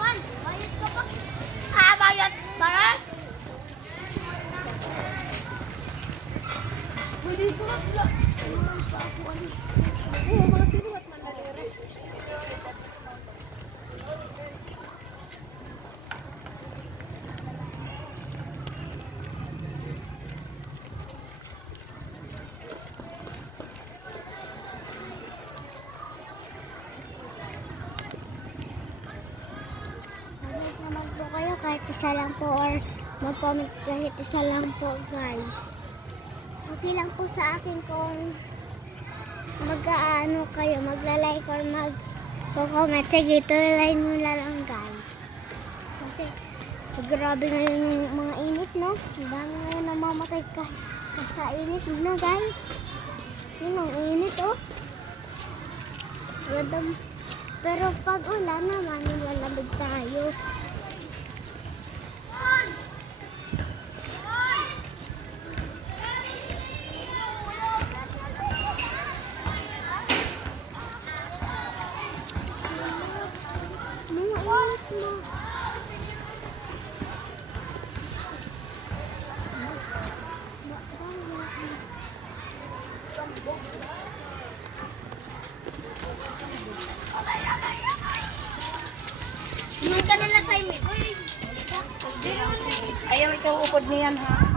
Bayad ka pa. Ah, bayad. Bayad? Pwede sulat lang. Oo, mga sinulat man na direct. Naman po kayo kahit isa lang po or mag-comment kahit isa lang po guys. Okay lang po sa akin kung mag-aano kayo, magla-like or mag-comment. Sige, tuloy nyo lang guys. Kasi grabe ngayon yung mga init, no? Ang dami ngayon namamatay sa init, no guys? Yun ang init, oh. Pero pag ulan naman, nilalamig tayo. Inom ka nila sa imi. Ayaw ikaw upod niyan ha.